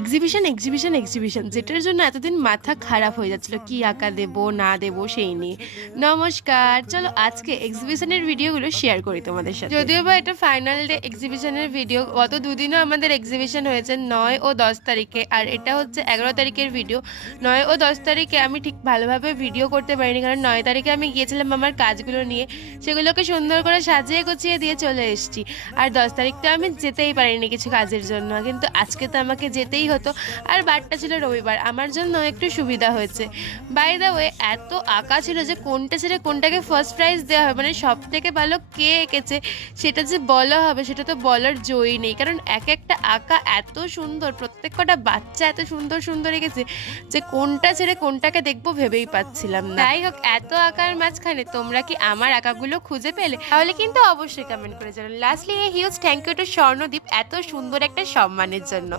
Exhibition exhibition exhibition যেটার জন্য এতদিন মাথা খারাপ হয়ে যাচ্ছিল, কি আঁকা দেবো না দেবো সেই নিয়ে। নমস্কার, চলো আজকে এক্সিবিশনের ভিডিওগুলো শেয়ার করি তোমাদের সাথে। যদিও বা এটা ফাইনাল ডে এক্সিবিশনের ভিডিও, গত দুদিনও আমাদের এক্সিবিশন হয়েছে 9 ও 10 তারিখে, আর এটা হচ্ছে 11 তারিখের ভিডিও। 9 ও 10 তারিখে আমি ঠিক ভালোভাবে ভিডিও করতে পারিনি, কারণ 9 তারিখে আমি গিয়েছিলাম আমার কাজগুলো নিয়ে, সেগুলোকে সুন্দর করে সাজিয়ে গুছিয়ে দিয়ে চলে এসেছি। আর 10 তারিখ তো আমি যেতেই পারিনি কিছু কাজের জন্য, কিন্তু আজকে তো আমাকে যেতেই হতো। আর বারটা ছিল রবিবার, আমার জন্য একটু সুবিধা হয়েছে। বাই দ্য ওয়ে, এত আঁকা ছিল যে কোনটা ছেড়ে কোনটাকে ফার্স্ট প্রাইজ দেওয়া হবে, মানে সব থেকে ভালো কে এঁকেছে সেটা যে বলা হবে সেটা তো বলার জয়ই নেই, কারণ এক একটা আঁকা এত সুন্দর, প্রত্যেক কটা বাচ্চা এত সুন্দর সুন্দর এঁকেছে যে কোনটা ছেড়ে কোনটাকে দেখবো ভেবেই পাচ্ছিলাম না। যাই হোক, এত আঁকার মাঝখানে তোমরা কি আমার আঁকাগুলো খুঁজে পেলে? তাহলে কিন্তু অবশ্যই কমেন্ট করে জানান। Lastly, huge thank you to Swarnadeep এত সুন্দর একটা সম্মানের জন্য।